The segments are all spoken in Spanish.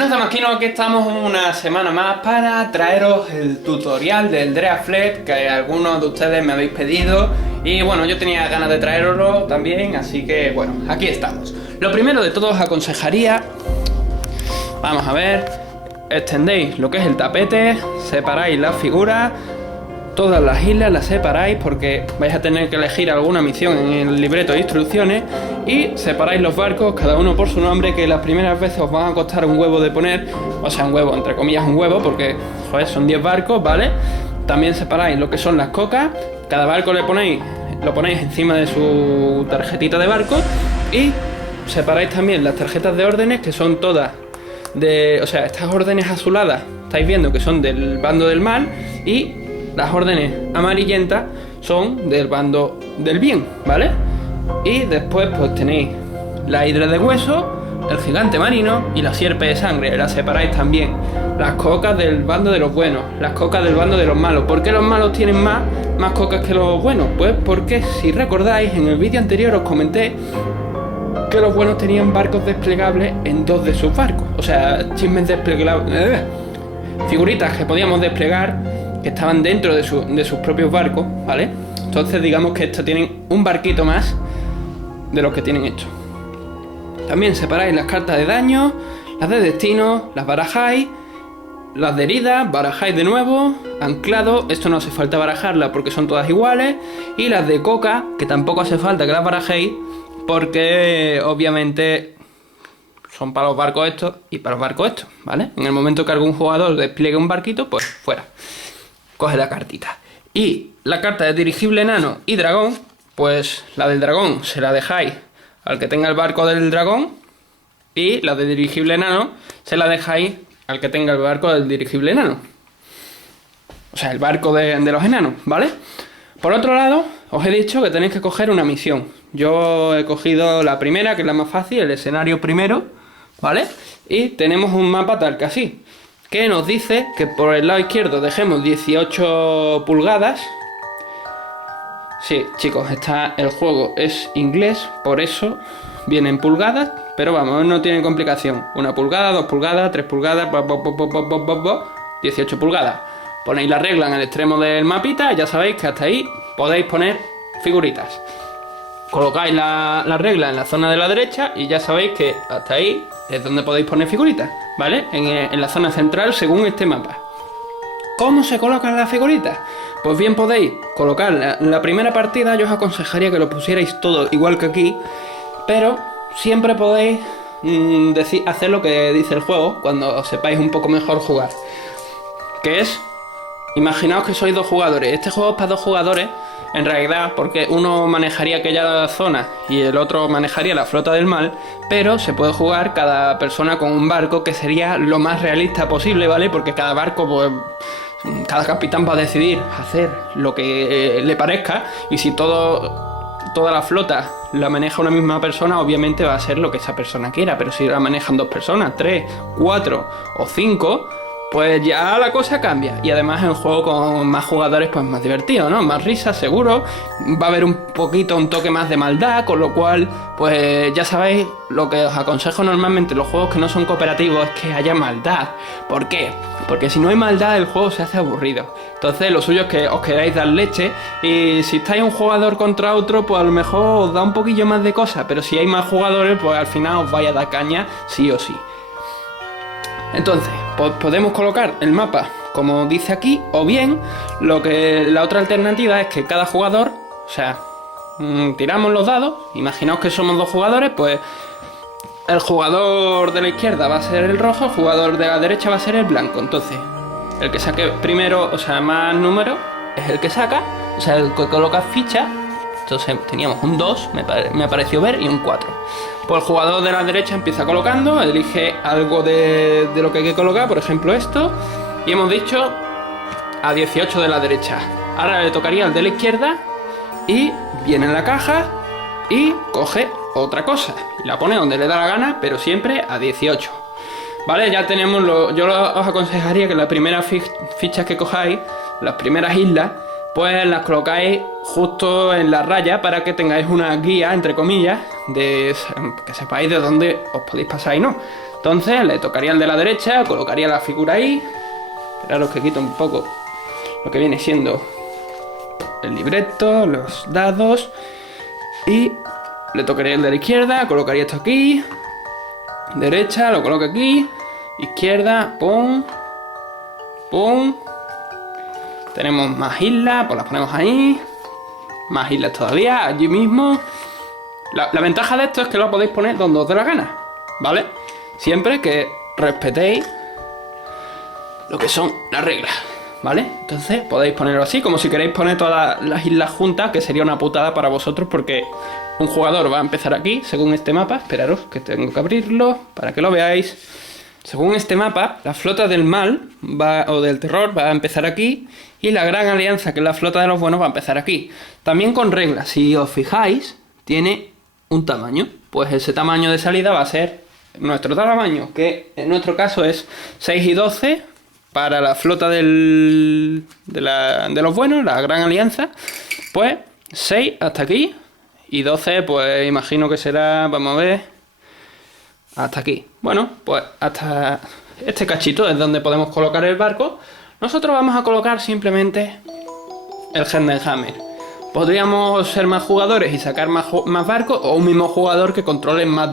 Bueno, Zamaquinos, aquí estamos una semana más para traeros el tutorial del Dreadfleet que algunos de ustedes me habéis pedido. Y bueno, yo tenía ganas de traeroslo también, así que bueno, aquí estamos. Lo primero de todo os aconsejaría, vamos a ver, extendéis lo que es el tapete, separáis las figuras, todas las islas las separáis porque vais a tener que elegir alguna misión en el libreto de instrucciones, y separáis los barcos cada uno por su nombre, que las primeras veces os van a costar un huevo de poner, o sea, un huevo, entre comillas un huevo, porque joder, son 10 barcos, ¿vale? También separáis lo que son las cocas, cada barco lo ponéis encima de su tarjetita de barco, y separáis también las tarjetas de órdenes, que son todas de, o sea, estas órdenes azuladas estáis viendo que son del bando del mal, y las órdenes amarillentas son del bando del bien, ¿vale? Y después pues tenéis la hidra de hueso, el gigante marino y la sierpe de sangre. Las separáis también. Las cocas del bando de los buenos, las cocas del bando de los malos. ¿Por qué los malos tienen más cocas que los buenos? Pues porque, si recordáis, en el vídeo anterior os comenté que los buenos tenían barcos desplegables en 2 de sus barcos. O sea, chismes desplegables, figuritas que podíamos desplegar, que estaban dentro de sus propios barcos, ¿vale? Entonces digamos que estos tienen un barquito más de los que tienen estos. También separáis las cartas de daño, las de destino, las barajáis, las de herida, barajáis de nuevo, anclado, esto no hace falta barajarla porque son todas iguales, y las de coca, que tampoco hace falta que las barajéis porque obviamente son para los barcos estos y para los barcos estos, ¿vale? En el momento que algún jugador despliegue un barquito, pues fuera, coge la cartita. Y la carta de dirigible enano y dragón, pues la del dragón se la dejáis al que tenga el barco del dragón, y la de dirigible enano se la dejáis al que tenga el barco del dirigible enano, o sea, el barco de los enanos, ¿vale? Por otro lado, os he dicho que tenéis que coger una misión. Yo he cogido la primera, que es la más fácil, el escenario primero, ¿vale? Y tenemos un mapa tal que así, que nos dice que por el lado izquierdo dejemos 18 pulgadas. Sí, chicos, el juego es inglés, por eso viene en pulgadas, pero vamos, no tiene complicación. 1 pulgada, 2 pulgadas, 3 pulgadas, 18 pulgadas. Ponéis la regla en el extremo del mapita y ya sabéis que hasta ahí podéis poner figuritas. Colocáis la regla en la zona de la derecha y ya sabéis que hasta ahí es donde podéis poner figuritas, ¿vale? En la zona central según este mapa. ¿Cómo se colocan las figuritas? Pues bien, podéis colocar la primera partida, yo os aconsejaría que lo pusierais todo igual que aquí, pero siempre podéis hacer lo que dice el juego cuando sepáis un poco mejor jugar, que es, imaginaos que sois 2 jugadores. Este juego es para 2 jugadores en realidad, porque uno manejaría aquella zona y el otro manejaría la flota del mal, pero se puede jugar cada persona con un barco, que sería lo más realista posible, ¿vale? Porque cada barco, pues cada capitán va a decidir hacer lo que le parezca, y si toda la flota la maneja una misma persona, obviamente va a ser lo que esa persona quiera, pero si la manejan 2 personas, 3, 4 o 5, pues ya la cosa cambia. Y además el juego con más jugadores pues más divertido, ¿no? Más risas seguro, va a haber un toque más de maldad, con lo cual pues ya sabéis, lo que os aconsejo normalmente en los juegos que no son cooperativos es que haya maldad. ¿Por qué? Porque si no hay maldad el juego se hace aburrido. Entonces lo suyo es que os queráis dar leche, y si estáis un jugador contra otro pues a lo mejor os da un poquillo más de cosas, pero si hay más jugadores pues al final os vais a dar caña sí o sí. Entonces, pues podemos colocar el mapa como dice aquí, o bien la otra alternativa es que cada jugador, o sea, tiramos los dados, imaginaos que somos 2 jugadores, pues el jugador de la izquierda va a ser el rojo, el jugador de la derecha va a ser el blanco. Entonces, el que saque primero, o sea, más números, es el que saca, o sea, el que coloca ficha. Entonces teníamos un 2, me pareció ver, y un 4. Pues el jugador de la derecha empieza colocando, elige algo de lo que hay que colocar, por ejemplo esto, y hemos dicho a 18 de la derecha. Ahora le tocaría al de la izquierda, y viene en la caja y coge otra cosa, y la pone donde le da la gana, pero siempre a 18. Vale, ya tenemos yo os aconsejaría que las primeras fichas que cojáis, las primeras islas, pues las colocáis justo en la raya para que tengáis una guía, entre comillas, que sepáis de dónde os podéis pasar y no. Entonces le tocaría al de la derecha, colocaría la figura ahí. Esperaros que quito un poco lo que viene siendo el libreto, los dados. Y le tocaría el de la izquierda, colocaría esto aquí. Derecha, lo coloco aquí. Izquierda, pum. Pum. Tenemos más islas, pues las ponemos ahí. Más islas todavía, allí mismo. La ventaja de esto es que lo podéis poner donde os dé la gana, ¿vale? Siempre que respetéis lo que son las reglas, ¿vale? Entonces podéis ponerlo así, como si queréis poner todas las islas juntas, que sería una putada para vosotros porque un jugador va a empezar aquí, según este mapa. Esperaros que tengo que abrirlo para que lo veáis. Según este mapa, la flota del mal o del terror va a empezar aquí y la gran alianza, que es la flota de los buenos, va a empezar aquí. También con reglas, si os fijáis, tiene un tamaño. Pues ese tamaño de salida va a ser nuestro tamaño, que en nuestro caso es 6 y 12 para la flota de los buenos, la gran alianza. Pues 6 hasta aquí y 12 pues imagino que será, vamos a ver, hasta aquí. Bueno, pues hasta este cachito es donde podemos colocar el barco. Nosotros vamos a colocar simplemente el Heidenhammer. Podríamos ser más jugadores y sacar más barcos, o un mismo jugador que controle más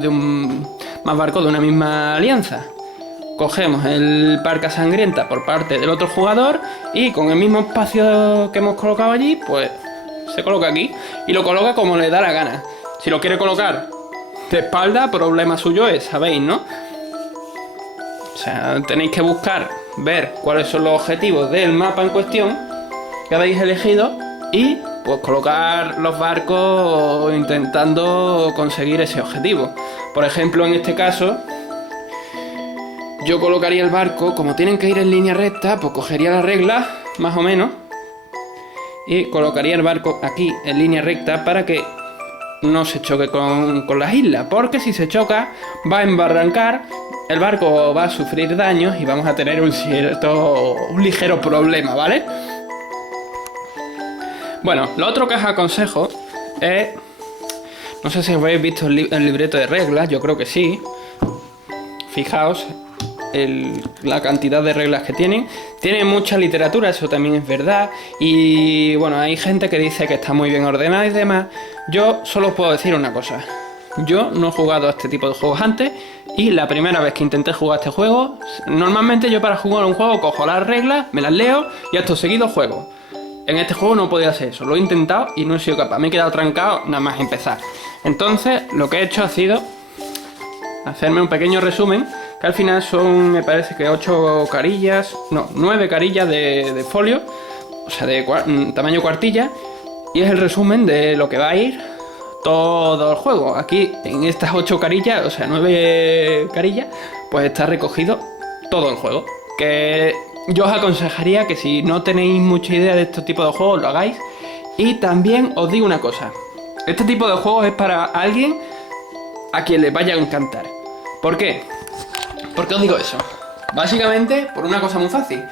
barcos de una misma alianza. Cogemos el Barca Sangrienta por parte del otro jugador y con el mismo espacio que hemos colocado allí, pues se coloca aquí y lo coloca como le da la gana. Si lo quiere colocar de espalda, problema suyo es, sabéis, ¿no? O sea, tenéis que buscar, ver cuáles son los objetivos del mapa en cuestión que habéis elegido y pues colocar los barcos intentando conseguir ese objetivo. Por ejemplo, en este caso, yo colocaría el barco, como tienen que ir en línea recta, pues cogería la regla, más o menos, y colocaría el barco aquí en línea recta para que no se choque con las islas, porque si se choca va a embarrancar, el barco va a sufrir daños y vamos a tener un ligero problema, ¿vale? Bueno, lo otro que os aconsejo es, no sé si habéis visto el libreto de reglas, yo creo que sí. Fijaos la cantidad de reglas que tienen. Tiene mucha literatura, eso también es verdad. Y bueno, hay gente que dice que está muy bien ordenada y demás. Yo solo os puedo decir una cosa. Yo no he jugado a este tipo de juegos antes y la primera vez que intenté jugar este juego, normalmente yo para jugar un juego cojo las reglas, me las leo y acto seguido juego. En este juego no podía hacer eso, lo he intentado y no he sido capaz, me he quedado trancado nada más empezar. Entonces lo que he hecho ha sido hacerme un pequeño resumen, que al final son, me parece que 9 carillas de folio, o sea de tamaño cuartilla, y es el resumen de lo que va a ir todo el juego. Aquí en estas 8 carillas, o sea 9 carillas, pues está recogido todo el juego, que yo os aconsejaría que si no tenéis mucha idea de este tipo de juegos lo hagáis. Y también os digo una cosa, este tipo de juegos es para alguien a quien le vaya a encantar. ¿Por qué? ¿Por qué os digo eso? Básicamente por una cosa muy fácil.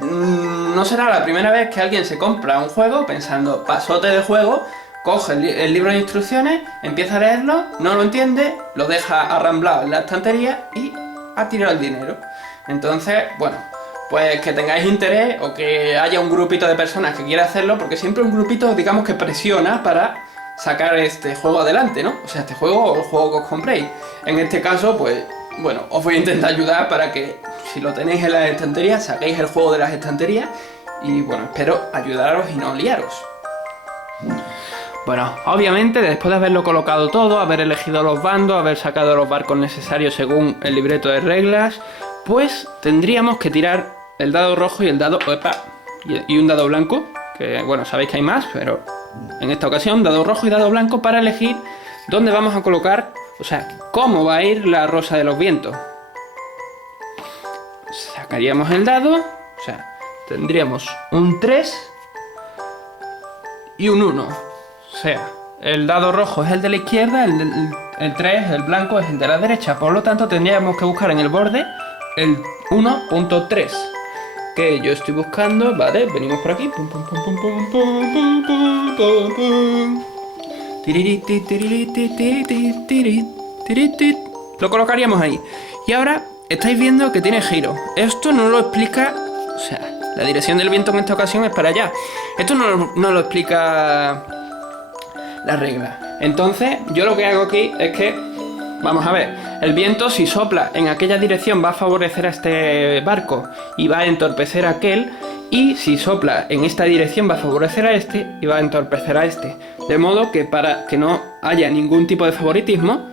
No será la primera vez que alguien se compra un juego pensando pasote de juego, coge el libro de instrucciones, empieza a leerlo, no lo entiende, lo deja arramblado en la estantería y ha tirado el dinero. Entonces, bueno, pues que tengáis interés o que haya un grupito de personas que quiera hacerlo, porque siempre un grupito, digamos, que presiona para sacar este juego adelante, ¿no? O sea, este juego o el juego que os compréis. En este caso, pues, bueno, os voy a intentar ayudar para que, si lo tenéis en las estanterías, saquéis el juego de las estanterías y, bueno, espero ayudaros y no liaros. Bueno, obviamente, después de haberlo colocado todo, haber elegido los bandos, haber sacado los barcos necesarios según el libreto de reglas, pues tendríamos que tirar el dado rojo y el dado... y un dado blanco, que bueno, sabéis que hay más, pero en esta ocasión dado rojo y dado blanco para elegir dónde vamos a colocar, o sea, cómo va a ir la rosa de los vientos. Sacaríamos el dado, o sea, tendríamos un 3 y un 1. O sea, el dado rojo es el de la izquierda, el 3, el blanco, es el de la derecha. Por lo tanto, tendríamos que buscar en el borde el 1.3. Que yo estoy buscando, vale, venimos por aquí. Lo colocaríamos ahí. Y ahora estáis viendo que tiene giro. Esto no lo explica... O sea, la dirección del viento en esta ocasión es para allá. Esto no lo explica la regla. Entonces, yo lo que hago aquí es que... Vamos a ver, el viento si sopla en aquella dirección va a favorecer a este barco y va a entorpecer a aquel, y si sopla en esta dirección va a favorecer a este y va a entorpecer a este. De modo que para que no haya ningún tipo de favoritismo,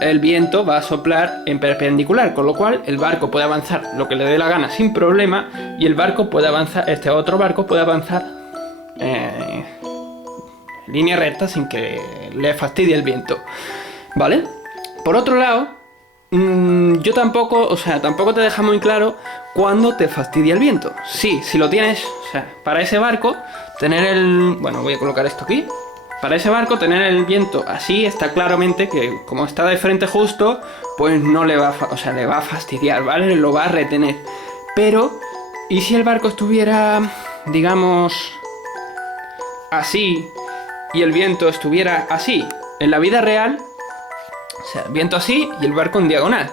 el viento va a soplar en perpendicular, con lo cual el barco puede avanzar lo que le dé la gana sin problema, y el barco puede avanzar, este otro barco puede avanzar en línea recta sin que le fastidie el viento, ¿vale? Por otro lado, yo tampoco te deja muy claro cuándo te fastidia el viento. Sí, si lo tienes, o sea, para ese barco, tener el... Bueno, voy a colocar esto aquí. Para ese barco, tener el viento así, está claramente que como está de frente justo, pues no le va a, le va a fastidiar, ¿vale? Lo va a retener. Pero, ¿y si el barco estuviera, digamos, así, y el viento estuviera así? En la vida real... O sea, viento así y el barco en diagonal.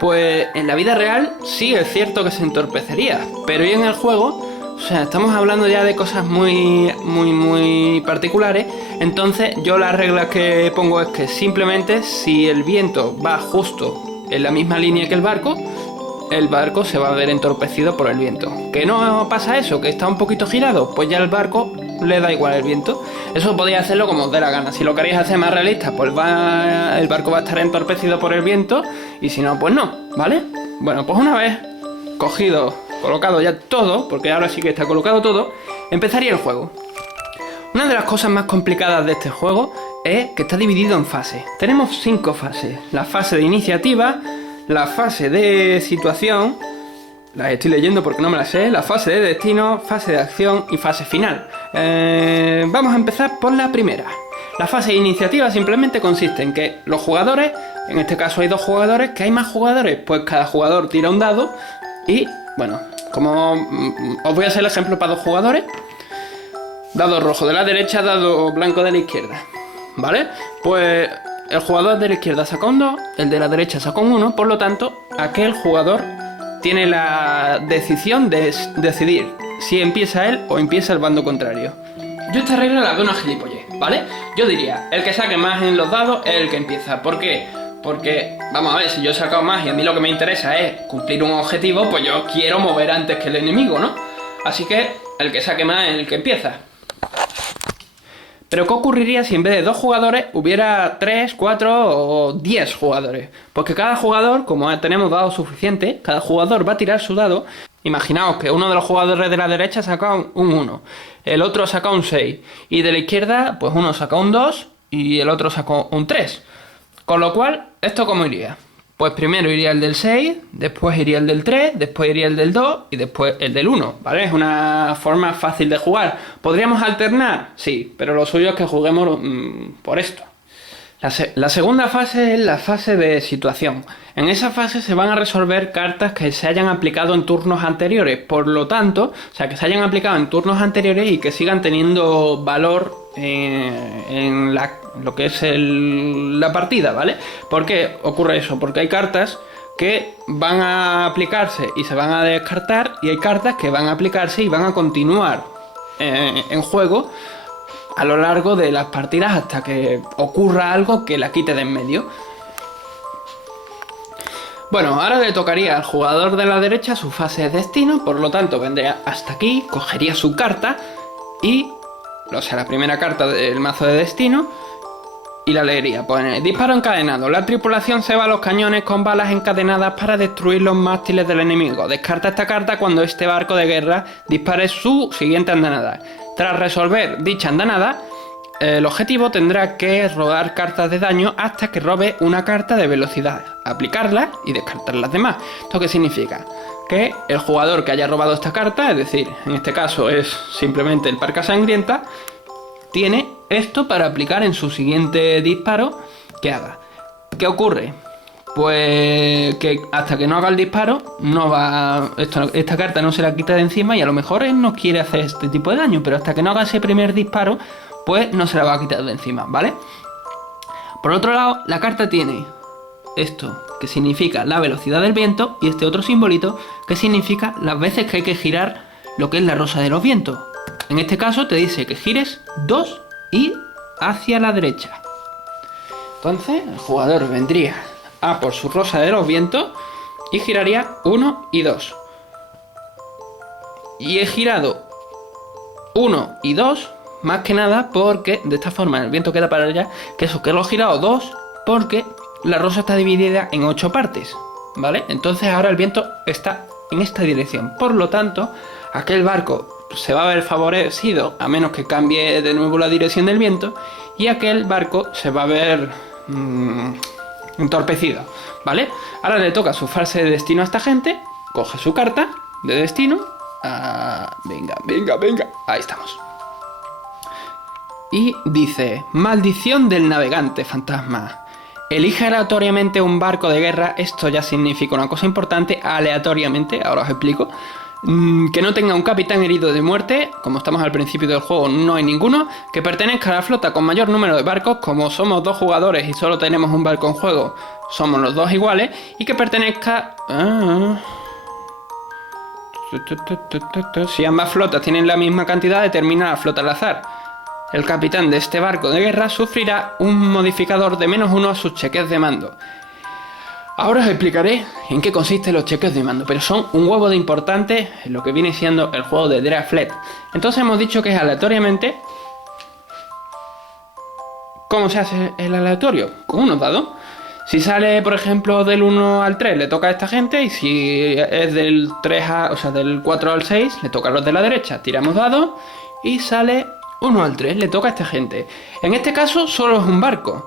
Pues en la vida real sí es cierto que se entorpecería, pero ¿y en el juego? O sea, estamos hablando ya de cosas muy particulares. Entonces yo la regla que pongo es que simplemente si el viento va justo en la misma línea que el barco se va a ver entorpecido por el viento. ¿Que no pasa eso? ¿Que está un poquito girado? Pues ya el barco le da igual el viento. Eso podéis hacerlo como os dé la gana. Si lo queréis hacer más realista, pues el barco va a estar entorpecido por el viento, y si no, pues no, ¿vale? Bueno, pues una vez colocado ya todo, porque ahora sí que está colocado todo, empezaría el juego. Una de las cosas más complicadas de este juego es que está dividido en fases. Tenemos 5 fases. La fase de iniciativa, la fase de situación, las estoy leyendo porque no me las sé, la fase de destino, fase de acción y fase final. Vamos a empezar por la primera. La fase de iniciativa simplemente consiste en que los jugadores, en este caso hay 2 jugadores, que hay más jugadores, pues cada jugador tira un dado y, bueno, como os voy a hacer el ejemplo para 2 jugadores, dado rojo de la derecha, dado blanco de la izquierda, ¿vale? Pues el jugador de la izquierda saca un 2, el de la derecha saca un 1, por lo tanto, aquel jugador tiene la decisión de decidir si empieza él o empieza el bando contrario. Yo esta regla la veo una gilipollez, ¿vale? Yo diría, el que saque más en los dados es el que empieza. ¿Por qué? Porque, vamos a ver, si yo he sacado más y a mí lo que me interesa es cumplir un objetivo, pues yo quiero mover antes que el enemigo, ¿no? Así que el que saque más es el que empieza. Pero ¿qué ocurriría si en vez de 2 jugadores hubiera 3, 4 o 10 jugadores? Pues que cada jugador, como tenemos dados suficientes, cada jugador va a tirar su dado. Imaginaos que uno de los jugadores de la derecha saca un 1, el otro saca un 6, y de la izquierda, pues uno saca un 2 y el otro sacó un 3. Con lo cual, ¿esto cómo iría? Pues primero iría el del 6, después iría el del 3, después iría el del 2 y después el del 1, ¿vale? Es una forma fácil de jugar. ¿Podríamos alternar? Sí, pero lo suyo es que juguemos por esto. La segunda fase es la fase de situación. En esa fase se van a resolver cartas que se hayan aplicado en turnos anteriores. Por lo tanto, o sea, que se hayan aplicado en turnos anteriores y que sigan teniendo valor en lo que es la partida, ¿vale? ¿Por qué ocurre eso? Porque hay cartas que van a aplicarse y se van a descartar, y hay cartas que van a aplicarse y van a continuar en juego a lo largo de las partidas hasta que ocurra algo que la quite de en medio. Bueno, ahora le tocaría al jugador de la derecha su fase de destino, por lo tanto vendría hasta aquí, cogería su carta y, o sea, la primera carta del mazo de destino, y la leería. Pone: disparo encadenado. La tripulación se va a los cañones con balas encadenadas para destruir los mástiles del enemigo. Descarta esta carta cuando este barco de guerra dispare su siguiente andanada. Tras resolver dicha andanada, el objetivo tendrá que robar cartas de daño hasta que robe una carta de velocidad, aplicarla y descartar las demás. ¿Esto qué significa? Que el jugador que haya robado esta carta, es decir, en este caso es simplemente el Parca Sangrienta, tiene esto para aplicar en su siguiente disparo que haga. ¿Qué ocurre? Pues que hasta que no haga el disparo, esta carta no se la quita de encima, y a lo mejor él no quiere hacer este tipo de daño, pero hasta que no haga ese primer disparo, pues no se la va a quitar de encima, ¿vale? Por otro lado, la carta tiene esto, que significa la velocidad del viento, y este otro simbolito, que significa las veces que hay que girar lo que es la rosa de los vientos. En este caso te dice que gires 2 y hacia la derecha. Entonces el jugador vendría a por su rosa de los vientos y giraría 1 y 2. Y he girado 1 y 2 más que nada porque de esta forma el viento queda para allá, que eso, que lo he girado 2 porque la rosa está dividida en 8 partes, ¿vale? Entonces ahora el viento está en esta dirección, por lo tanto aquel barco se va a ver favorecido a menos que cambie de nuevo la dirección del viento, y aquel barco se va a ver entorpecido, ¿vale? Ahora le toca su frase de destino a esta gente, coge su carta de destino, venga, ahí estamos. Y dice: maldición del navegante fantasma. Elige aleatoriamente un barco de guerra. Esto ya significa una cosa importante. Aleatoriamente, ahora os explico. Que no tenga un capitán herido de muerte, como estamos al principio del juego no hay ninguno. Que pertenezca a la flota con mayor número de barcos, como somos 2 jugadores y solo tenemos un barco en juego, somos los 2 iguales. Y que pertenezca... Si ambas flotas tienen la misma cantidad, determina la flota al azar. El capitán de este barco de guerra sufrirá un modificador de -1 a sus cheques de mando. Ahora os explicaré en qué consisten los cheques de mando, pero son un huevo de importantes en lo que viene siendo el juego de Dragfleet. Entonces hemos dicho que es aleatoriamente. ¿Cómo se hace el aleatorio? Con unos dados. Si sale, por ejemplo, del 1 al 3 le toca a esta gente, y si es del 3 o sea, del 4 al 6 le toca a los de la derecha. Tiramos dados y sale 1 al 3, le toca a esta gente. En este caso solo es un barco,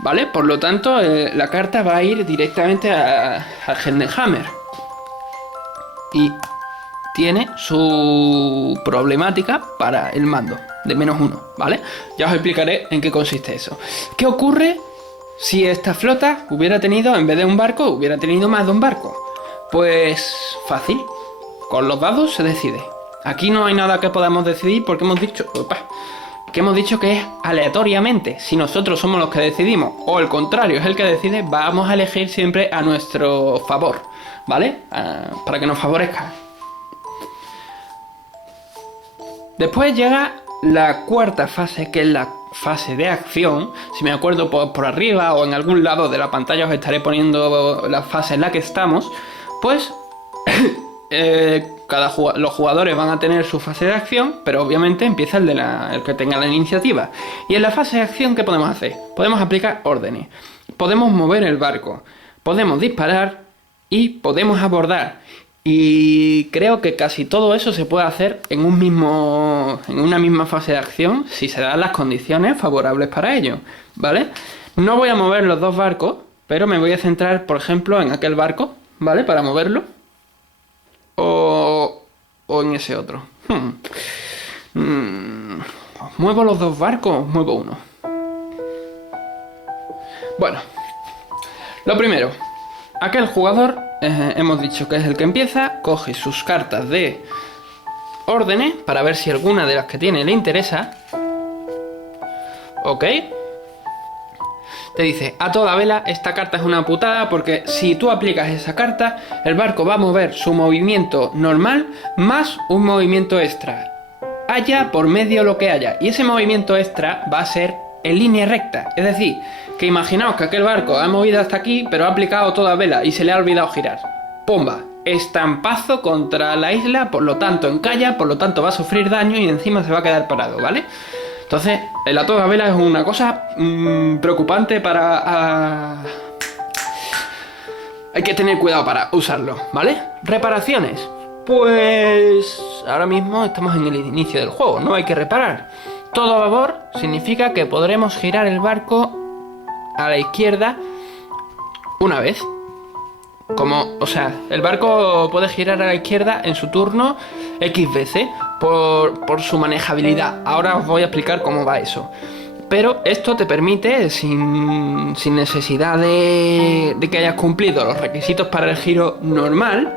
¿vale? Por lo tanto, la carta va a ir directamente a Heldenhammer. Y tiene su problemática para el mando, de -1, ¿vale? Ya os explicaré en qué consiste eso. ¿Qué ocurre si esta flota hubiera tenido, en vez de un barco, hubiera tenido más de un barco? Pues fácil, con los dados se decide. Aquí no hay nada que podamos decidir porque hemos dicho que es aleatoriamente. Si nosotros somos los que decidimos o el contrario es el que decide, vamos a elegir siempre a nuestro favor, ¿vale? Para que nos favorezca. Después llega la cuarta fase, que es la fase de acción. Si me acuerdo por arriba o en algún lado de la pantalla os estaré poniendo la fase en la que estamos. Pues los jugadores van a tener su fase de acción, pero obviamente empieza el que tenga la iniciativa. Y en la fase de acción, ¿qué podemos hacer? Podemos aplicar órdenes, podemos mover el barco, podemos disparar y podemos abordar. Y creo que casi todo eso se puede hacer en una misma fase de acción si se dan las condiciones favorables para ello, ¿vale? No voy a mover los 2 barcos, pero me voy a centrar, por ejemplo, en aquel barco, ¿vale? Para moverlo. O en ese otro. ¿Muevo los 2 barcos? Muevo uno. Bueno, lo primero, aquel jugador, hemos dicho que es el que empieza, coge sus cartas de órdenes para ver si alguna de las que tiene le interesa. Ok. Te dice: a toda vela, esta carta es una putada porque si tú aplicas esa carta, el barco va a mover su movimiento normal más un movimiento extra, haya por medio lo que haya, y ese movimiento extra va a ser en línea recta. Es decir, que imaginaos que aquel barco ha movido hasta aquí, pero ha aplicado toda vela y se le ha olvidado girar. ¡Pumba! Estampazo contra la isla, por lo tanto encalla, por lo tanto va a sufrir daño y encima se va a quedar parado, ¿vale? Entonces, el a toda vela es una cosa preocupante para... Hay que tener cuidado para usarlo, ¿vale? Reparaciones. Pues ahora mismo estamos en el inicio del juego, no hay que reparar. Todo a babor significa que podremos girar el barco a la izquierda una vez. O sea, el barco puede girar a la izquierda en su turno X veces por su manejabilidad. Ahora os voy a explicar cómo va eso. Pero esto te permite, sin necesidad de que hayas cumplido los requisitos para el giro normal,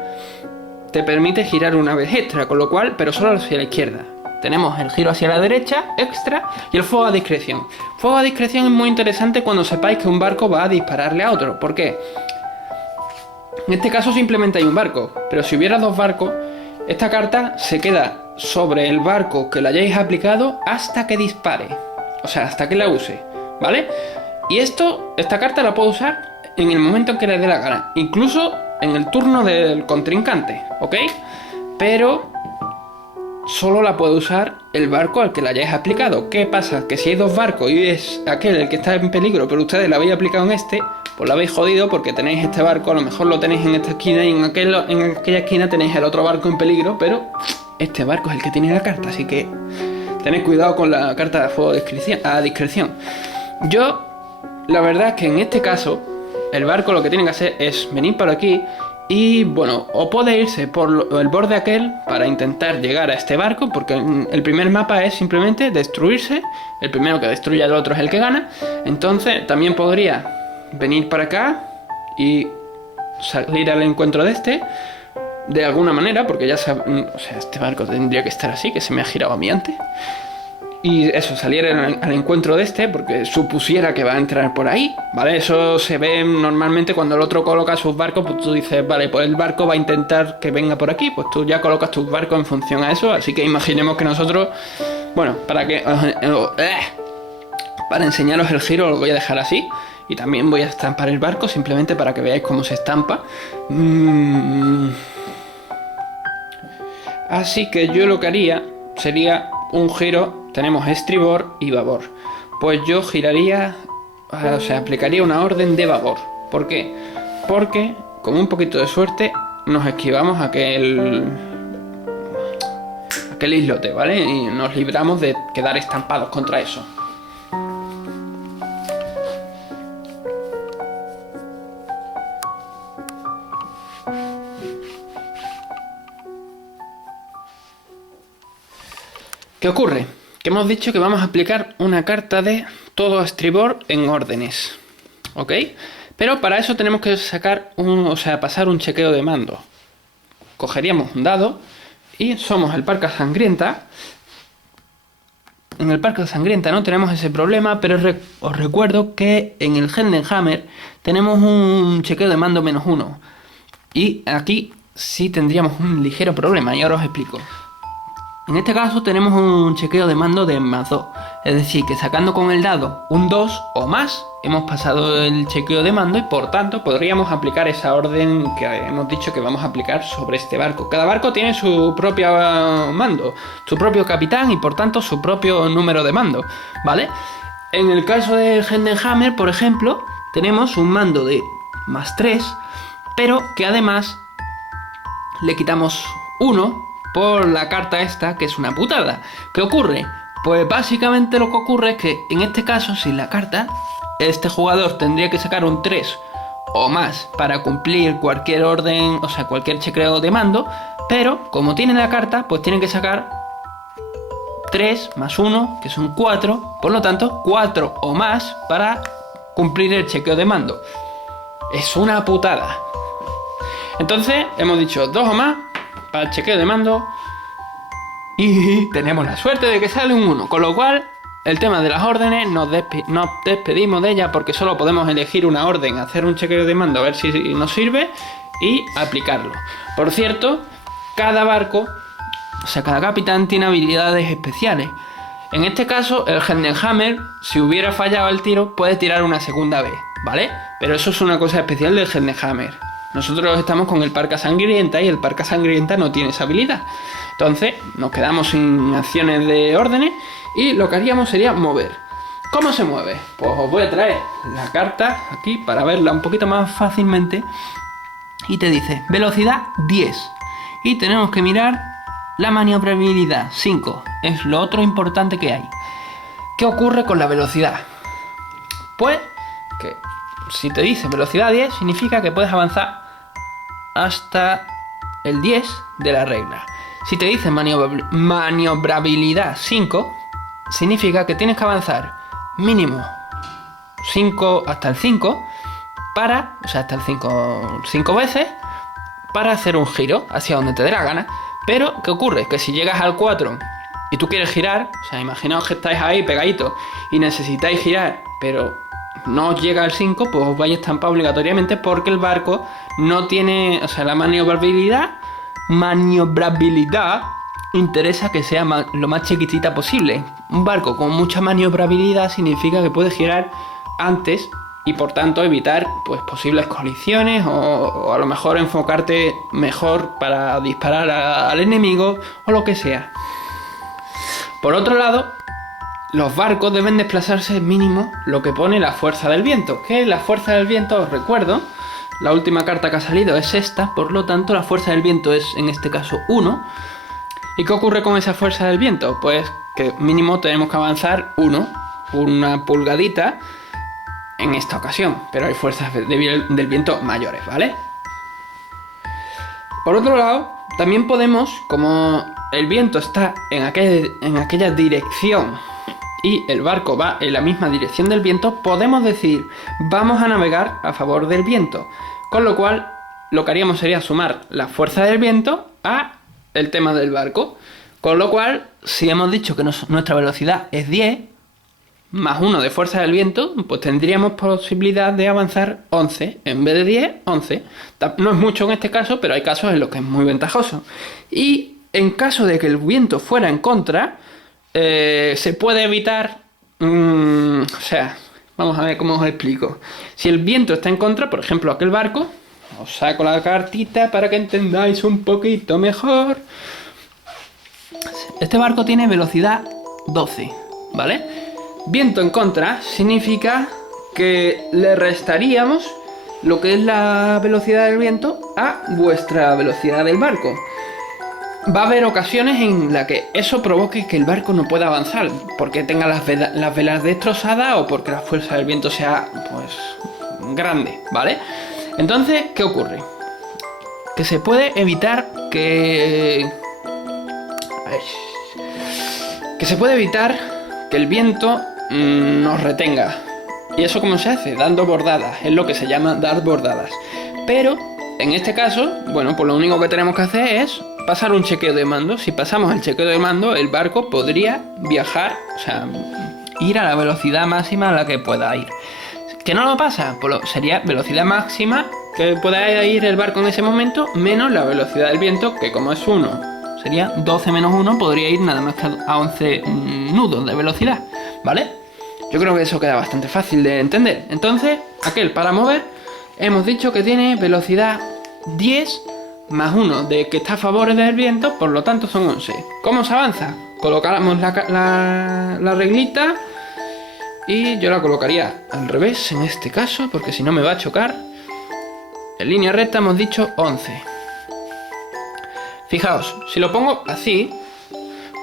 te permite girar una vez extra, con lo cual, pero solo hacia la izquierda. Tenemos el giro hacia la derecha, extra, y el fuego a discreción. Fuego a discreción es muy interesante cuando sepáis que un barco va a dispararle a otro. ¿Por qué? En este caso simplemente hay un barco, pero si hubiera dos barcos, esta carta se queda sobre el barco que le hayáis aplicado hasta que dispare. O sea, hasta que la use, ¿vale? Y esta carta la puedo usar en el momento en que le dé la gana, incluso en el turno del contrincante, ¿ok? Pero solo la puede usar el barco al que la hayáis aplicado. ¿Qué pasa? Que si hay dos barcos y es aquel el que está en peligro, pero ustedes la habéis aplicado en este, pues la habéis jodido porque tenéis este barco, a lo mejor lo tenéis en esta esquina y en aquella esquina tenéis el otro barco en peligro, pero este barco es el que tiene la carta, así que tened cuidado con la carta de fuego a discreción. Yo, la verdad es que en este caso, el barco lo que tiene que hacer es venir por aquí y, bueno, o puede irse por el borde aquel para intentar llegar a este barco, porque el primer mapa es simplemente destruirse, el primero que destruya al otro es el que gana. Entonces también podría venir para acá y salir al encuentro de este de alguna manera, porque ya sabe, o sea, este barco tendría que estar así, que se me ha girado a mí antes. Y eso, salir al encuentro de este, porque supusiera que va a entrar por ahí, ¿vale? Eso se ve normalmente cuando el otro coloca sus barcos, pues tú dices, vale, pues el barco va a intentar que venga por aquí, pues tú ya colocas tus barcos en función a eso, así que imaginemos que nosotros, bueno, para enseñaros el giro lo voy a dejar así, y también voy a estampar el barco, simplemente para que veáis cómo se estampa. Así que yo lo que haría sería un giro. Tenemos estribor y babor. Pues yo giraría, o sea, aplicaría una orden de babor. ¿Por qué? Porque con un poquito de suerte nos esquivamos aquel islote, ¿vale? Y nos libramos de quedar estampados contra eso. ¿Qué ocurre? Que hemos dicho que vamos a aplicar una carta de todo a estribor en órdenes, ¿ok? Pero para eso tenemos que sacar pasar un chequeo de mando. Cogeríamos un dado y somos el Parca Sangrienta. En el Parca Sangrienta no tenemos ese problema, pero os recuerdo que en el Heldenhammer tenemos un chequeo de mando -1. Y aquí sí tendríamos un ligero problema, y ahora os explico. En este caso tenemos un chequeo de mando de +2, es decir, que sacando con el dado un 2 o más, hemos pasado el chequeo de mando y por tanto podríamos aplicar esa orden que hemos dicho que vamos a aplicar sobre este barco. Cada barco tiene su propio mando, su propio capitán y por tanto su propio número de mando, ¿vale? En el caso del Heldenhammer, por ejemplo, tenemos un mando de +3, pero que además le quitamos 1 por la carta esta, que es una putada. ¿Qué ocurre? Pues básicamente lo que ocurre es que en este caso, sin la carta, este jugador tendría que sacar un 3 o más para cumplir cualquier orden, o sea, cualquier chequeo de mando, pero como tiene la carta, pues tiene que sacar 3 más 1, que son 4, por lo tanto 4 o más para cumplir el chequeo de mando. Es una putada. Entonces hemos dicho 2 o más para el chequeo de mando y tenemos la suerte de que sale un 1, con lo cual el tema de las órdenes nos despedimos de ella, porque solo podemos elegir una orden, hacer un chequeo de mando a ver si nos sirve y aplicarlo. Por cierto, cada barco, o sea, cada capitán tiene habilidades especiales. En este caso, el Heldenhammer, si hubiera fallado el tiro, puede tirar una segunda vez, ¿vale? Pero eso es una cosa especial del Heldenhammer. Nosotros estamos con el Parca Sangrienta y el Parca Sangrienta no tiene esa habilidad. Entonces nos quedamos sin acciones de órdenes y lo que haríamos sería mover. ¿Cómo se mueve? Pues os voy a traer la carta aquí para verla un poquito más fácilmente. Y te dice velocidad 10. Y tenemos que mirar la maniobrabilidad 5. Es lo otro importante que hay. ¿Qué ocurre con la velocidad? Pues que si te dice velocidad 10 significa que puedes avanzar hasta el 10 de la regla. Si te dice maniobrabilidad 5, significa que tienes que avanzar mínimo 5 hasta el 5 para, o sea, hasta el 5 veces para hacer un giro hacia donde te dé la gana. Pero, ¿qué ocurre? Que si llegas al 4 y tú quieres girar, o sea, imaginaos que estáis ahí pegaditos y necesitáis girar, pero no os llega al 5, pues os vais a estampar obligatoriamente porque el barco no tiene, o sea, la maniobrabilidad interesa que sea lo más chiquitita posible. Un barco con mucha maniobrabilidad significa que puede girar antes y por tanto evitar pues posibles colisiones o a lo mejor enfocarte mejor para disparar al enemigo o lo que sea. Por otro lado, los barcos deben desplazarse mínimo lo que pone la fuerza del viento, que la fuerza del viento, os recuerdo, la última carta que ha salido es esta, por lo tanto la fuerza del viento es en este caso 1. ¿Y qué ocurre con esa fuerza del viento? Pues que mínimo tenemos que avanzar una pulgadita en esta ocasión, pero hay fuerzas del viento mayores, ¿vale? Por otro lado, también podemos, como el viento está en aquella dirección y el barco va en la misma dirección del viento, podemos decir, vamos a navegar a favor del viento. Con lo cual, lo que haríamos sería sumar la fuerza del viento a el tema del barco. Con lo cual, si hemos dicho que nuestra velocidad es 10, más 1 de fuerza del viento, pues tendríamos posibilidad de avanzar 11. En vez de 10, 11. No es mucho en este caso, pero hay casos en los que es muy ventajoso. Y en caso de que el viento fuera en contra, se puede evitar... o sea, vamos a ver cómo os explico. Si el viento está en contra, por ejemplo, aquel barco, os saco la cartita para que entendáis un poquito mejor. Este barco tiene velocidad 12, ¿vale? Viento en contra significa que le restaríamos lo que es la velocidad del viento a vuestra velocidad del barco. Va a haber ocasiones en las que eso provoque que el barco no pueda avanzar, porque tenga las velas destrozadas o porque la fuerza del viento sea, pues, grande, ¿vale? Entonces, ¿qué ocurre? Que se puede evitar que se puede evitar que el viento nos retenga. ¿Y eso cómo se hace? Dando bordadas, es lo que se llama dar bordadas. Pero, en este caso, bueno, pues lo único que tenemos que hacer es pasar un chequeo de mando. Si pasamos el chequeo de mando, el barco podría viajar, o sea, ir a la velocidad máxima a la que pueda ir. ¿Que no lo pasa? Pues sería velocidad máxima que pueda ir el barco en ese momento, menos la velocidad del viento, que como es 1, sería 12 menos 1, podría ir nada más que a 11 nudos de velocidad, ¿vale? Yo creo que eso queda bastante fácil de entender. Entonces, aquel para mover, hemos dicho que tiene velocidad 10 más 1 de que está a favor del viento, por lo tanto son 11. ¿Cómo se avanza? Colocamos la reglita y yo la colocaría al revés en este caso, porque si no me va a chocar. En línea recta hemos dicho 11. Fijaos, si lo pongo así,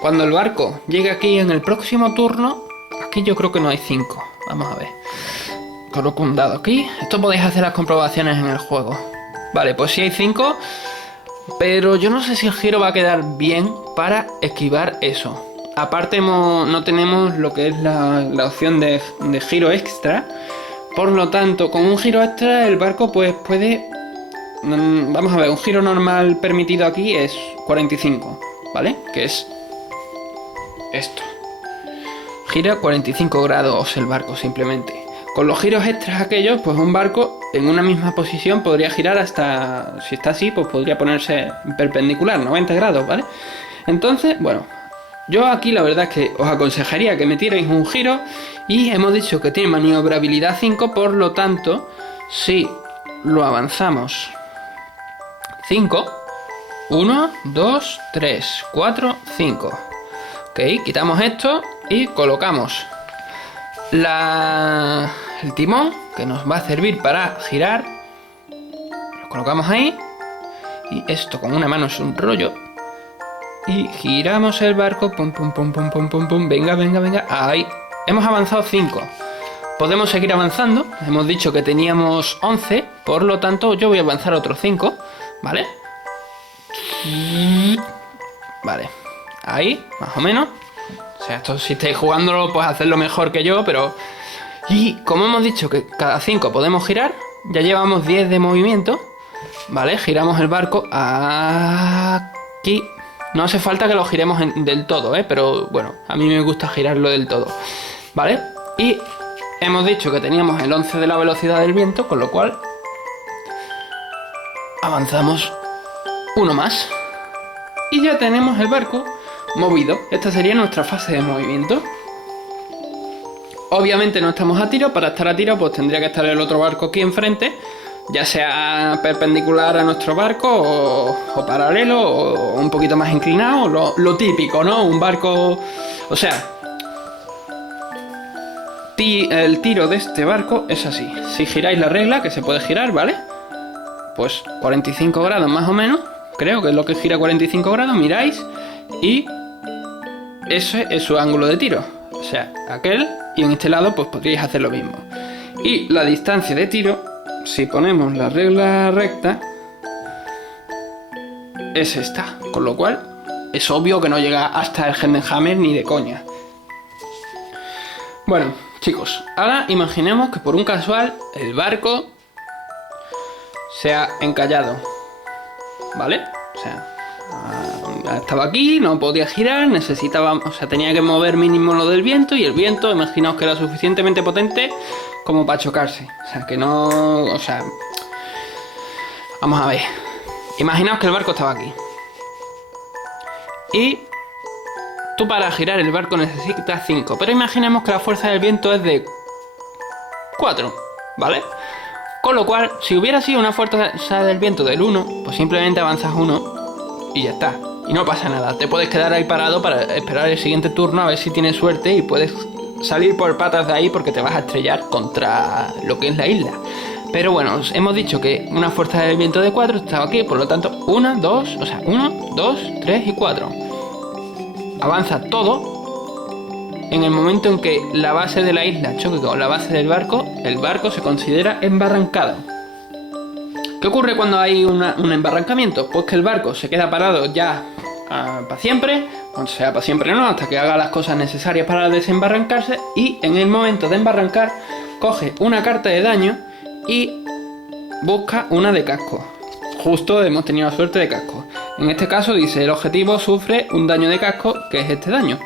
cuando el barco llegue aquí en el próximo turno, aquí yo creo que no hay 5. Vamos a ver. Coloco un dado aquí. Esto podéis hacer las comprobaciones en el juego. Vale, pues sí hay 5, pero yo no sé si el giro va a quedar bien para esquivar eso. Aparte no tenemos lo que es la opción de giro extra. Por lo tanto, con un giro extra el barco pues puede... Vamos a ver, un giro normal permitido aquí es 45, ¿vale? Que es esto. Gira 45 grados el barco simplemente. Con los giros extras aquellos, pues un barco en una misma posición podría girar hasta... Si está así, pues podría ponerse perpendicular, 90 grados, ¿vale? Entonces, bueno, yo aquí la verdad es que os aconsejaría que metierais un giro y hemos dicho que tiene maniobrabilidad 5, por lo tanto, si lo avanzamos 5, 1, 2, 3, 4, 5. Ok, quitamos esto y colocamos el timón, que nos va a servir para girar. Lo colocamos ahí y esto con una mano es un rollo. Y giramos el barco, pum, pum, pum, pum, pum, pum, pum, venga, venga, venga, ahí. Hemos avanzado 5. Podemos seguir avanzando. Hemos dicho que teníamos 11, por lo tanto yo voy a avanzar otros 5, ¿vale? Vale, ahí, más o menos. O sea, esto si estáis jugándolo, pues hacerlo mejor que yo, pero... Y como hemos dicho que cada 5 podemos girar, ya llevamos 10 de movimiento, ¿vale? Giramos el barco aquí. No hace falta que lo giremos del todo, pero bueno, a mí me gusta girarlo del todo, ¿vale? Y hemos dicho que teníamos el 11 de la velocidad del viento, con lo cual avanzamos uno más. Y ya tenemos el barco movido. Esta sería nuestra fase de movimiento. Obviamente no estamos a tiro. Para estar a tiro pues tendría que estar el otro barco aquí enfrente, ya sea perpendicular a nuestro barco o paralelo o un poquito más inclinado, lo típico, ¿no? Un barco... O sea, el tiro de este barco es así. Si giráis la regla, que se puede girar, ¿vale? Pues 45 grados más o menos, creo que es lo que gira 45 grados, miráis y ese es su ángulo de tiro. O sea, aquel, y en este lado pues podríais hacer lo mismo. Y la distancia de tiro, si ponemos la regla recta, es esta, con lo cual es obvio que no llega hasta el Heidenhammer ni de coña. Bueno, chicos, ahora imaginemos que por un casual el barco se ha encallado, ¿vale? O sea, estaba aquí, no podía girar, necesitaba, o sea, tenía que mover mínimo lo del viento, y el viento, imaginaos que era suficientemente potente como para chocarse. O sea, que no... O sea... Vamos a ver. Imaginaos que el barco estaba aquí. Y tú para girar el barco necesitas 5. Pero imaginemos que la fuerza del viento es de 4, ¿vale? Con lo cual, si hubiera sido una fuerza del viento del 1, pues simplemente avanzas 1 y ya está. Y no pasa nada. Te puedes quedar ahí parado para esperar el siguiente turno a ver si tienes suerte y puedes salir por patas de ahí, porque te vas a estrellar contra lo que es la isla. Pero bueno, hemos dicho que una fuerza del viento de 4 estaba aquí, por lo tanto 1, 2, o sea, 1, 2, 3 y 4. Avanza todo. En el momento en que la base de la isla choque con la base del barco, el barco se considera embarrancado. ¿Qué ocurre cuando hay un embarrancamiento? Pues que el barco se queda parado ya para siempre, o sea, para siempre no, hasta que haga las cosas necesarias para desembarrancarse, y en el momento de embarrancar coge una carta de daño y busca una de casco. Justo hemos tenido la suerte de casco. En este caso dice, el objetivo sufre un daño de casco, que es este daño.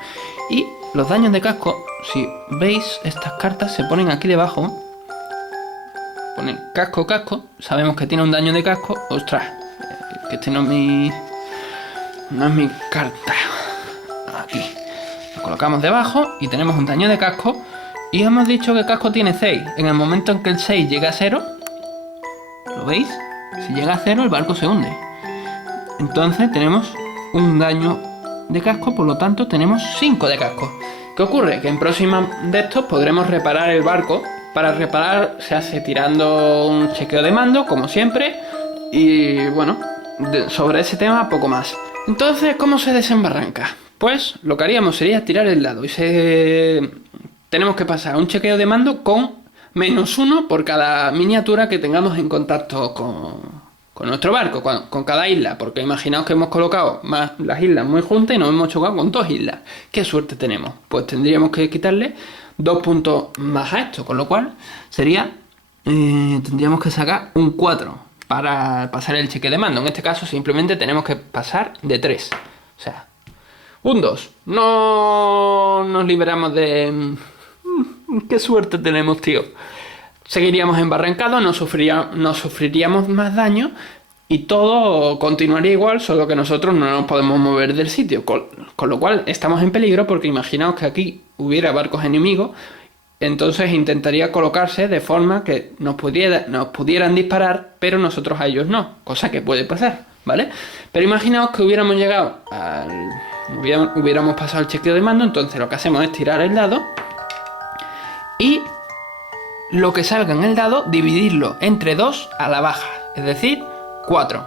Y los daños de casco, si veis, estas cartas se ponen aquí debajo. Ponen casco, casco. Sabemos que tiene un daño de casco. Ostras, que este no es mi carta. Aquí. Lo colocamos debajo y tenemos un daño de casco. Y hemos dicho que casco tiene 6. En el momento en que el 6 llega a 0, ¿lo veis? Si llega a 0, el barco se hunde. Entonces tenemos un daño de casco, por lo tanto tenemos 5 de casco. ¿Qué ocurre? Que en próxima de estos podremos reparar el barco. Para reparar se hace tirando un chequeo de mando, como siempre. Y bueno, sobre ese tema poco más. Entonces, ¿cómo se desembarranca? Pues lo que haríamos sería tirar el dado. Y tenemos que pasar un chequeo de mando con -1 por cada miniatura que tengamos en contacto con nuestro barco, con cada isla. Porque imaginaos que hemos colocado las islas muy juntas y nos hemos chocado con 2 islas. ¿Qué suerte tenemos? Pues tendríamos que quitarle 2 puntos más a esto, con lo cual sería tendríamos que sacar un 4 para pasar el cheque de mando. En este caso simplemente tenemos que pasar de 3, o sea, un 2. No nos liberamos de... ¡Qué suerte tenemos, tío! Seguiríamos embarrancados, no sufriríamos más daño y todo continuaría igual, solo que nosotros no nos podemos mover del sitio, con lo cual estamos en peligro, porque imaginaos que aquí hubiera barcos enemigos, entonces intentaría colocarse de forma que nos pudieran disparar, pero nosotros a ellos no, cosa que puede pasar, ¿vale? Pero imaginaos que hubiéramos llegado hubiéramos pasado el chequeo de mando. Entonces lo que hacemos es tirar el dado y lo que salga en el dado dividirlo entre 2 a la baja, es decir, 4.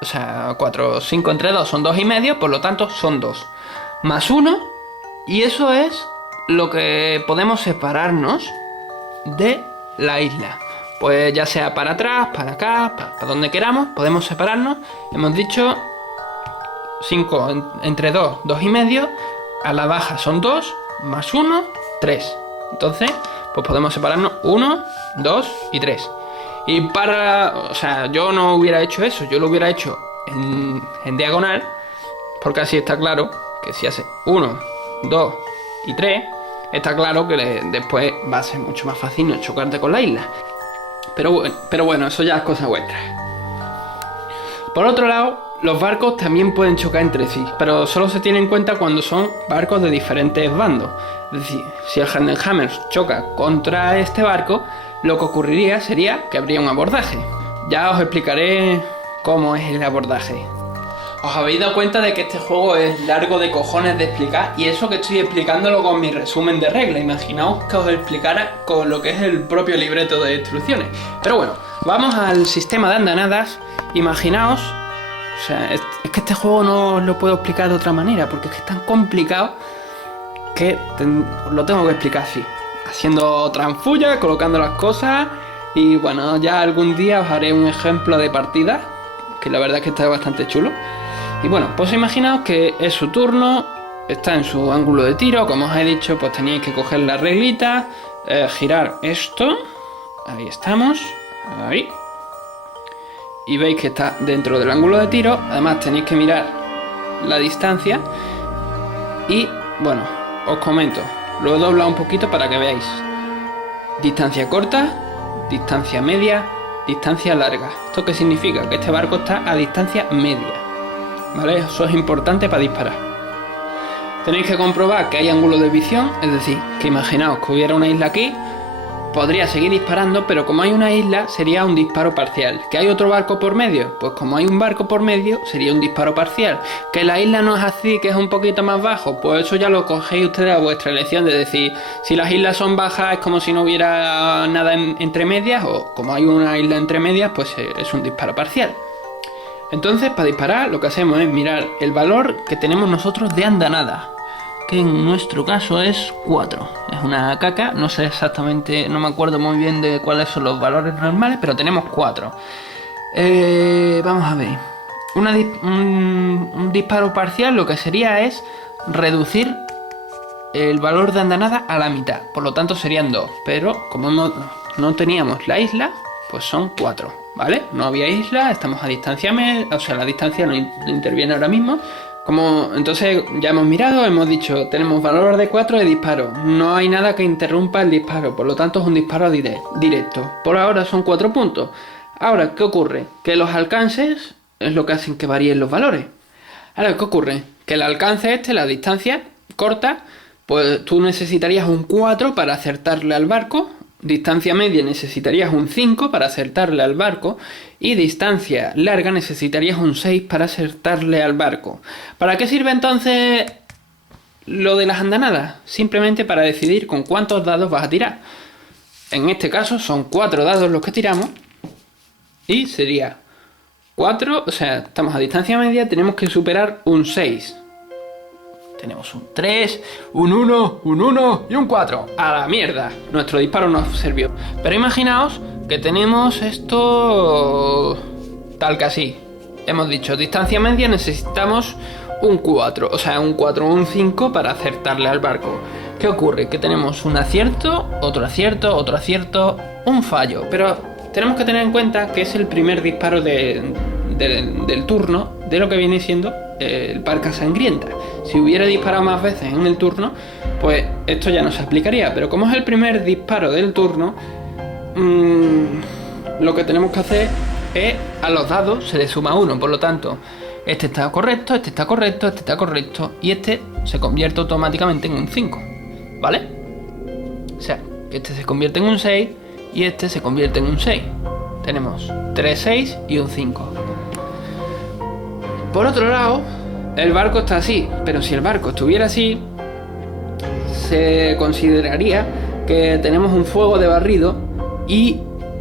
O sea, 4, 5 entre 2 son 2,5, por lo tanto son 2. Más 1, y eso es lo que podemos separarnos de la isla. Pues ya sea para atrás, para acá, para donde queramos, podemos separarnos. Hemos dicho 5 entre 2, 2,5. A la baja son 2, más 1, 3. Entonces, pues podemos separarnos 1, 2 y 3. Y o sea, yo no hubiera hecho eso, yo lo hubiera hecho en diagonal, porque así está claro que si hace 1, 2 y 3, está claro que después va a ser mucho más fácil no chocarte con la isla. Pero bueno, eso ya es cosa vuestra. Por otro lado, los barcos también pueden chocar entre sí, pero solo se tiene en cuenta cuando son barcos de diferentes bandos. Es decir, si el Heidenhammer choca contra este barco, lo que ocurriría sería que habría un abordaje. Ya os explicaré cómo es el abordaje. Os habéis dado cuenta de que este juego es largo de cojones de explicar, y eso que estoy explicándolo con mi resumen de reglas. Imaginaos que os explicara con lo que es el propio libreto de instrucciones. Pero bueno, vamos al sistema de andanadas. Imaginaos, o sea, es que este juego no lo puedo explicar de otra manera, porque es que es tan complicado que lo tengo que explicar así, haciendo tranfulla, colocando las cosas. Y bueno, ya algún día os haré un ejemplo de partida, que la verdad es que está bastante chulo. Y bueno, pues imaginaos que es su turno, está en su ángulo de tiro, como os he dicho, pues tenéis que coger la reglita, girar esto, ahí estamos, ahí, y veis que está dentro del ángulo de tiro. Además tenéis que mirar la distancia y bueno, os comento, lo he doblado un poquito para que veáis: distancia corta, distancia media, distancia larga. ¿Esto qué significa? Que este barco está a distancia media, ¿vale? Eso es importante para disparar. Tenéis que comprobar que hay ángulo de visión, es decir, que imaginaos que hubiera una isla aquí, podría seguir disparando, pero como hay una isla sería un disparo parcial. ¿Que hay otro barco por medio? Pues como hay un barco por medio sería un disparo parcial. ¿Que la isla no es así, que es un poquito más bajo? Pues eso ya lo cogéis ustedes a vuestra elección, de decir, si las islas son bajas es como si no hubiera nada entre medias, o como hay una isla entre medias, pues es un disparo parcial. Entonces, para disparar lo que hacemos es mirar el valor que tenemos nosotros de andanada, que en nuestro caso es 4. Es una caca, no sé exactamente, no me acuerdo muy bien de cuáles son los valores normales, pero tenemos 4. Vamos a ver. Un disparo parcial lo que sería es reducir el valor de andanada a la mitad. Por lo tanto serían 2. Pero como no teníamos la isla, pues son 4. ¿Vale? No había isla, estamos a distancia media, o sea, la distancia no interviene ahora mismo. Entonces ya hemos mirado, hemos dicho, tenemos valor de 4 de disparo, no hay nada que interrumpa el disparo, por lo tanto es un disparo directo. Por ahora son 4 puntos. Ahora, ¿qué ocurre? Que los alcances es lo que hacen que varíen los valores. Ahora, ¿qué ocurre? Que el alcance la distancia corta, pues tú necesitarías un 4 para acertarle al barco. Distancia media necesitarías un 5 para acertarle al barco, y distancia larga necesitarías un 6 para acertarle al barco. ¿Para qué sirve entonces lo de las andanadas? Simplemente para decidir con cuántos dados vas a tirar. En este caso son 4 dados los que tiramos, y sería 4, o sea, estamos a distancia media, tenemos que superar un 6. Tenemos un 3, un 1, un 1 y un 4. ¡A la mierda! Nuestro disparo no sirvió. Pero imaginaos que tenemos esto tal que así. Hemos dicho, distancia media necesitamos un 4. O sea, un 4 o un 5 para acertarle al barco. ¿Qué ocurre? Que tenemos un acierto, otro acierto, un fallo. Pero tenemos que tener en cuenta que es el primer disparo del turno de lo que viene siendo el Barca Sangrienta. Si hubiera disparado más veces en el turno, pues esto ya no se aplicaría. Pero como es el primer disparo del turno, lo que tenemos que hacer es a los dados se le suma 1. Por lo tanto, este está correcto, este está correcto, este está correcto, y este se convierte automáticamente en un 5. ¿Vale? O sea, que este se convierte en un 6 y este se convierte en un 6. Tenemos 3 6 y un 5. Por otro lado, el barco está así, pero si el barco estuviera así, se consideraría que tenemos un fuego de barrido y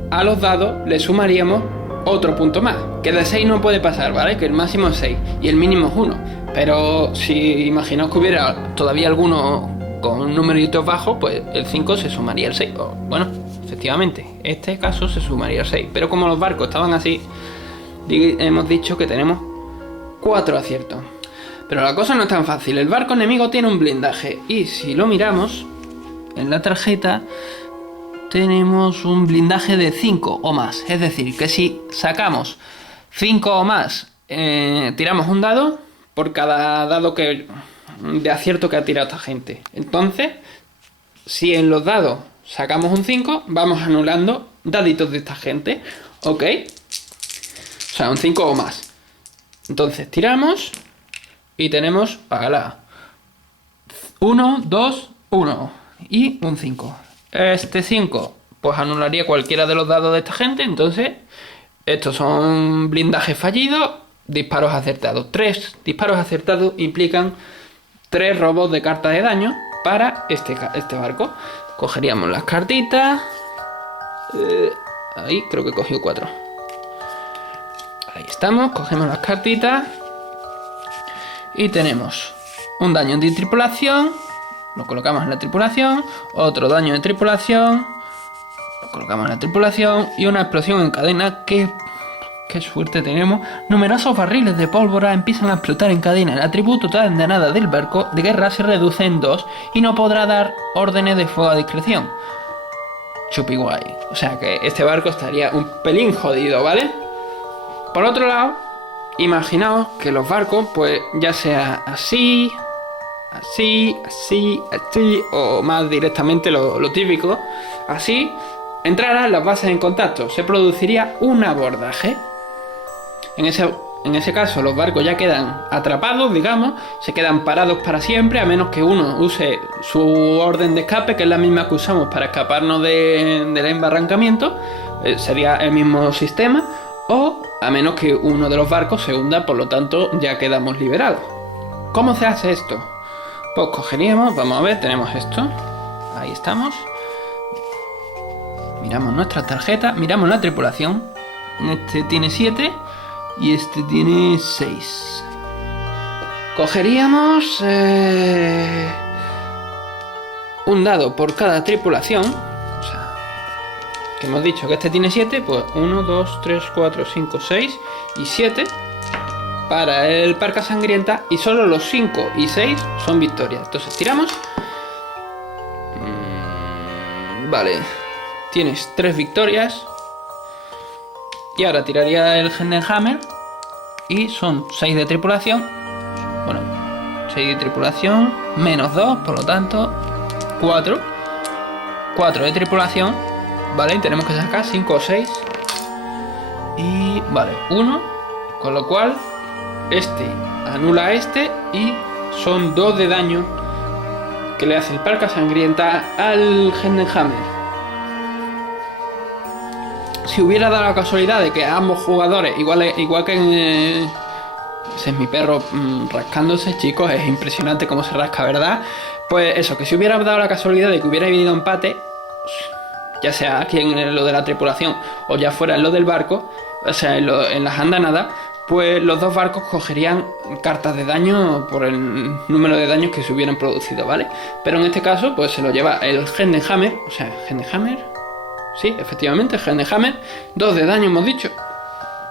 a los dados le sumaríamos otro punto más, que de 6 no puede pasar, ¿vale? Que el máximo es 6 y el mínimo es 1. Pero si imaginaos que hubiera todavía alguno con numeritos bajos, pues el 5 se sumaría al 6. Bueno, efectivamente, en este caso se sumaría al 6. Pero como los barcos estaban así, hemos dicho que tenemos 4 aciertos. Pero la cosa no es tan fácil. El barco enemigo tiene un blindaje, y si lo miramos en la tarjeta, tenemos un blindaje de 5 o más. Es decir, que si sacamos 5 o más, tiramos un dado por cada dado de acierto que ha tirado esta gente. Entonces, si en los dados sacamos un 5, vamos anulando daditos de esta gente, ¿ok? O sea, un 5 o más. Entonces tiramos y tenemos, para 1, 2, 1 y un 5. Este 5 pues anularía cualquiera de los dados de esta gente, entonces estos son blindajes fallidos, disparos acertados. 3 disparos acertados implican 3 robos de cartas de daño para este barco. Cogeríamos las cartitas. Ahí creo que he cogido 4. Ahí estamos, cogemos las cartitas. Y tenemos un daño de tripulación. Lo colocamos en la tripulación. Otro daño de tripulación. Lo colocamos en la tripulación. Y una explosión en cadena que... ¡Qué suerte tenemos! Numerosos barriles de pólvora empiezan a explotar en cadena. El atributo de nada del barco de guerra se reduce en 2 y no podrá dar órdenes de fuego a discreción. Chupi guay. O sea que este barco estaría un pelín jodido, ¿vale? Por otro lado, imaginaos que los barcos, pues ya sea así, así, así, así, o más directamente lo típico, así, entraran las bases en contacto. Se produciría un abordaje. En ese caso los barcos ya quedan atrapados, digamos, se quedan parados para siempre, a menos que uno use su orden de escape, que es la misma que usamos para escaparnos del embarrancamiento, sería el mismo sistema, o a menos que uno de los barcos se hunda, por lo tanto ya quedamos liberados. ¿Cómo se hace esto? Pues cogeríamos, vamos a ver, tenemos esto, ahí estamos, miramos nuestra tarjeta, miramos la tripulación, este tiene 7 y este tiene 6. Cogeríamos un dado por cada tripulación. O sea, que hemos dicho que este tiene 7, pues 1, 2, 3, 4, 5, 6 y 7 para el Parca Sangrienta, y solo los 5 y 6 son victorias. Entonces tiramos. Vale, tienes 3 victorias. Y ahora tiraría el Heidenhammer. Y son 6 de tripulación. Bueno, 6 de tripulación menos 2, por lo tanto 4. 4 de tripulación. Vale, y tenemos que sacar 5 o 6. Y vale, 1. Con lo cual este anula a este. Y son 2 de daño que le hace el Parca Sangrienta al Heidenhammer. Si hubiera dado la casualidad de que ambos jugadores, igual que en... ese es mi perro rascándose, chicos, es impresionante cómo se rasca, ¿verdad? Pues eso, que si hubiera dado la casualidad de que hubiera habido empate, ya sea aquí en lo de la tripulación o ya fuera en lo del barco, o sea, en las andanadas, pues los dos barcos cogerían cartas de daño por el número de daños que se hubieran producido, ¿vale? Pero en este caso, pues se lo lleva el Heidenhammer, o sea, Heidenhammer... Sí, efectivamente, Heidenhammer, 2 de daño hemos dicho.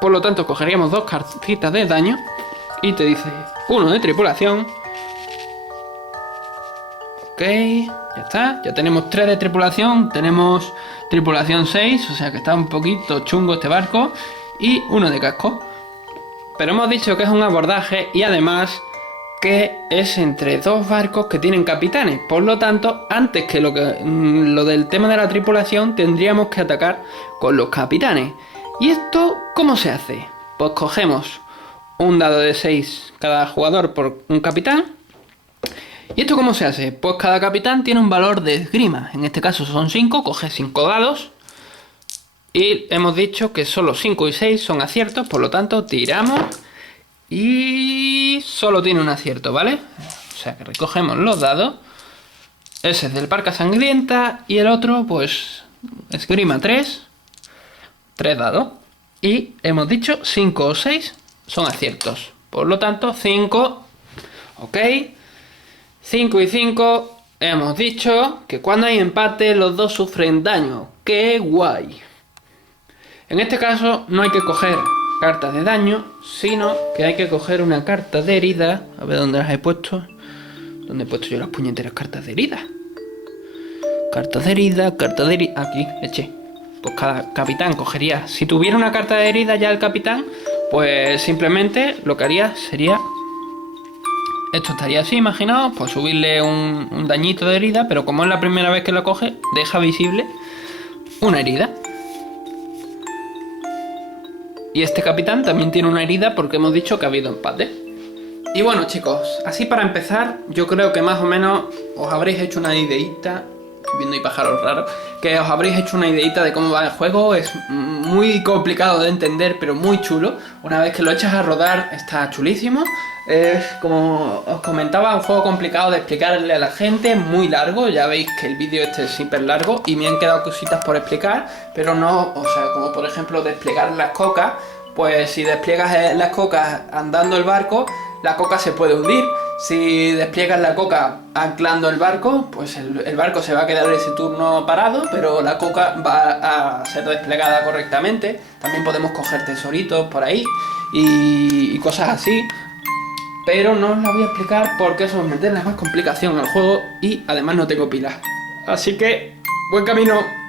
Por lo tanto, cogeríamos 2 cartitas de daño. Y te dice 1 de tripulación. Ok, ya está. Ya tenemos 3 de tripulación. Tenemos tripulación 6, o sea que está un poquito chungo este barco. Y 1 de casco. Pero hemos dicho que es un abordaje y además que es entre 2 barcos que tienen capitanes. Por lo tanto, antes que lo del tema de la tripulación, tendríamos que atacar con los capitanes. ¿Y esto cómo se hace? Pues cogemos un dado de 6 cada jugador por un capitán. ¿Y esto cómo se hace? Pues cada capitán tiene un valor de esgrima. En este caso son 5, coge 5 dados. Y hemos dicho que solo 5 y 6 son aciertos, por lo tanto tiramos. Y solo tiene un acierto, ¿vale? O sea que recogemos los dados. Ese es del Parca Sangrienta. Y el otro, pues, esgrima 3. 3 dados. Y hemos dicho 5 o 6 son aciertos. Por lo tanto, 5. Ok. 5 y 5. Hemos dicho que cuando hay empate, los dos sufren daño. ¡Qué guay! En este caso, no hay que coger cartas de daño, sino que hay que coger una carta de herida. A ver dónde las he puesto. ¿Dónde he puesto yo las puñeteras cartas de herida? Cartas de herida, cartas de herida. Aquí, eché. Pues cada capitán cogería. Si tuviera una carta de herida ya el capitán, pues simplemente lo que haría sería Esto estaría así, imaginaos, pues subirle un dañito de herida, pero como es la primera vez que lo coge, deja visible una herida. Y este capitán también tiene una herida porque hemos dicho que ha habido empate. Y bueno, chicos, así para empezar, yo creo que más o menos os habréis hecho una ideita, viendo ahí pájaros raros, que os habréis hecho una ideita de cómo va el juego. Es muy complicado de entender, pero muy chulo. Una vez que lo echas a rodar, está chulísimo. Es, como os comentaba, un juego complicado de explicarle a la gente, muy largo. Ya veis que el vídeo este es súper largo y me han quedado cositas por explicar, pero no, o sea, como por ejemplo desplegar las cocas. Pues si despliegas las cocas andando el barco, la coca se puede hundir. Si despliegas la coca anclando el barco, pues el barco se va a quedar ese turno parado, pero la coca va a ser desplegada correctamente. También podemos coger tesoritos por ahí y cosas así. Pero no os la voy a explicar porque eso es meterle más complicación al juego y además no tengo pilas. Así que, buen camino.